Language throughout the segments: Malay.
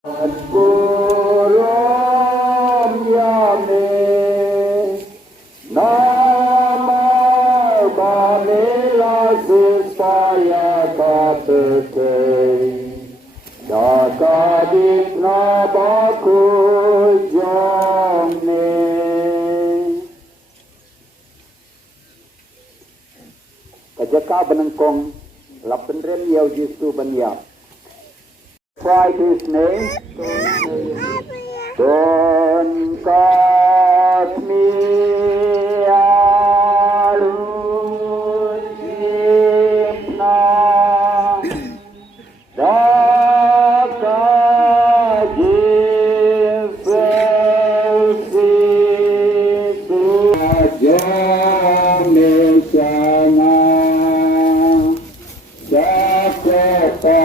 Burung yame nama bamila supaya kapete dakadik nabaku jomne kajaka benengkong lapendrem yau jisu banyap. Cry to his name. Don't cut me alunjipna daka jifesitu ajame sana sakopaya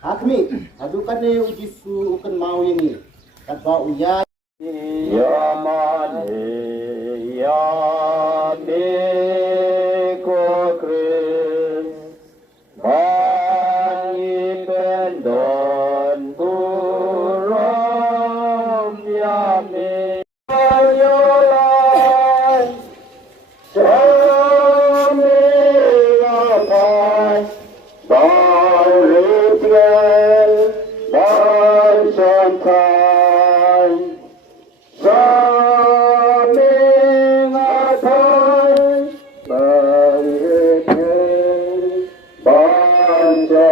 Hakmi, adukan ni uji su ukan mau yang ni. Kata uya. Ya mane ya beko kris bani pendon burom ya me ayolah sami lapai Bangritren Bansantai Saming atai Bangritren Bansantai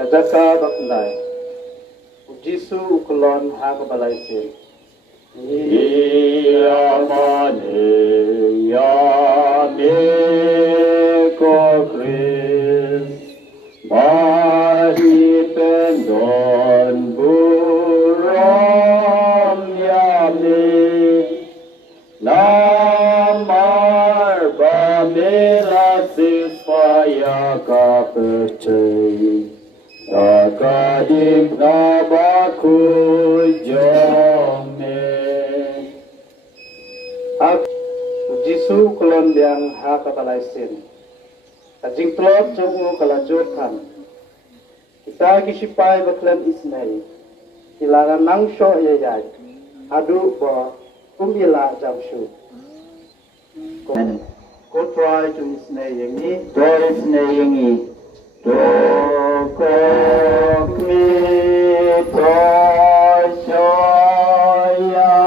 Kajaka baklay Ujisu ukulon hakabalay sin Iyamane Yameko Kris Mahi pendon burom yame Namar bamela sifaya kapecei Akadim nabaku jome Jisu kulon yang ha kapalaisin Ajing plot jogu kalajurkan Kita kisipai baklan isnai Hilangan nangsho yayay Adu bo kumila jamshu Go try to isnai yangi To isnai yangi To kok mi to shoyanga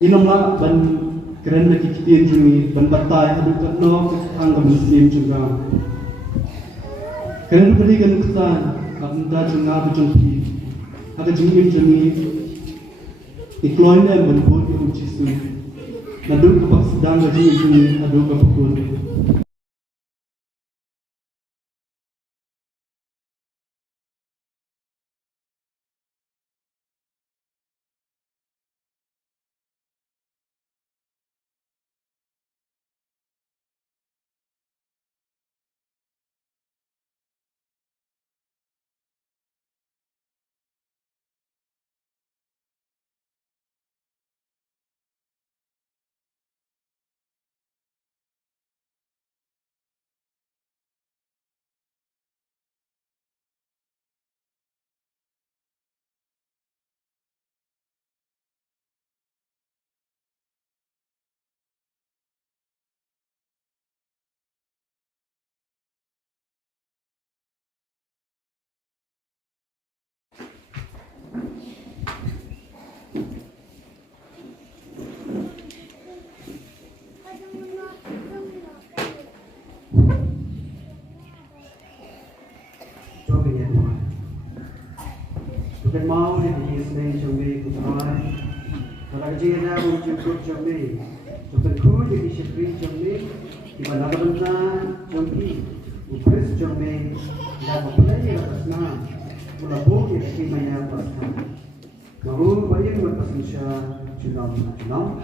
Inonglah ban keren lagi kita jumi ban batai hadu katno angka muslim juga. Keren beri kan kesan anda juga berjumpa. Ada jumi ikloinnya ban buat yang cisu. Nadu kepak sedang gaji jumi adu kepukul. Bukan mau di Islam jombi kutuai, kalau jika dah mencukup jombi, bukan ku jadi syukri jombi, di mana benda jombi, ukris jombi, dan mempelai atasnya, mulabu yang kimanya paskan. Mahu banyak berpasensya junam.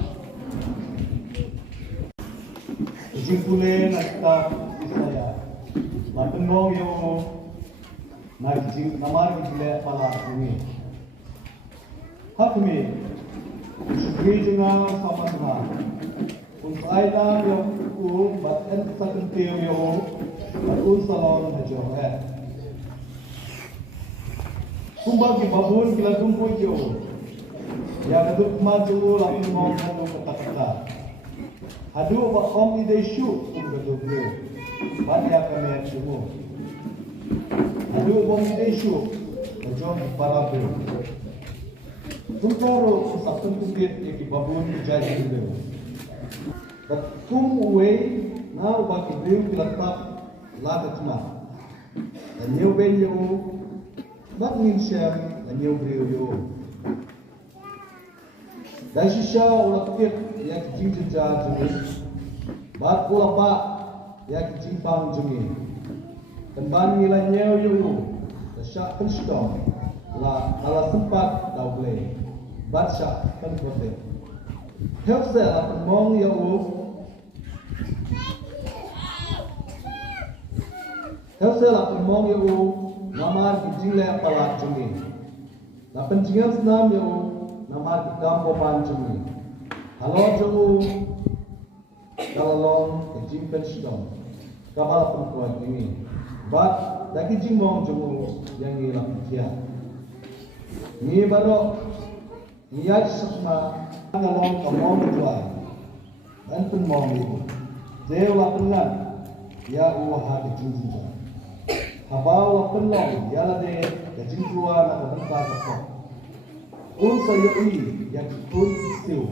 Jipune nakta isaya. Matengong yo nak jing namar gile pala kami. Hakmi syukri junga sama. Unsai tam yo ku bat en sakun teo yo bat un salon hajo hai. Kumbagi babun kila tumpu yo. Ya kaduk maju lakin mau kata-kata. Hadu ba om ide shu kum kaduk yo. Bat ya kami semua. Hadu bom ide shu kajong para bro. Tumparo sakun kumbit yaki babun jadi dulu. But kum away now ba kibriu kilatak lagatna. Dan yo ben yo bat min syam dan yo briu yo. Dan shisha ulakit yak jingja jenis. Bat ulapa yak jimpang jenis. Temban nilai nyew yo. Syak penstong la ala sempat dah boleh baca kan boleh help saya pemong ya help saya pemong ya nama dijile pala cumi la pencingan senam ya nama dikam popan cumi halo jemu kalau kejim penstong kapal perempuan ini bat lagi jingmong jemu yang ni lakukan. Ni baru niat semua ngalong kamong jual dan pun mong itu. Dewa penat ya uha dijunjung. Habau penlong ya lade dijunjung nak bentar kapok. Un saya ini yang pun siu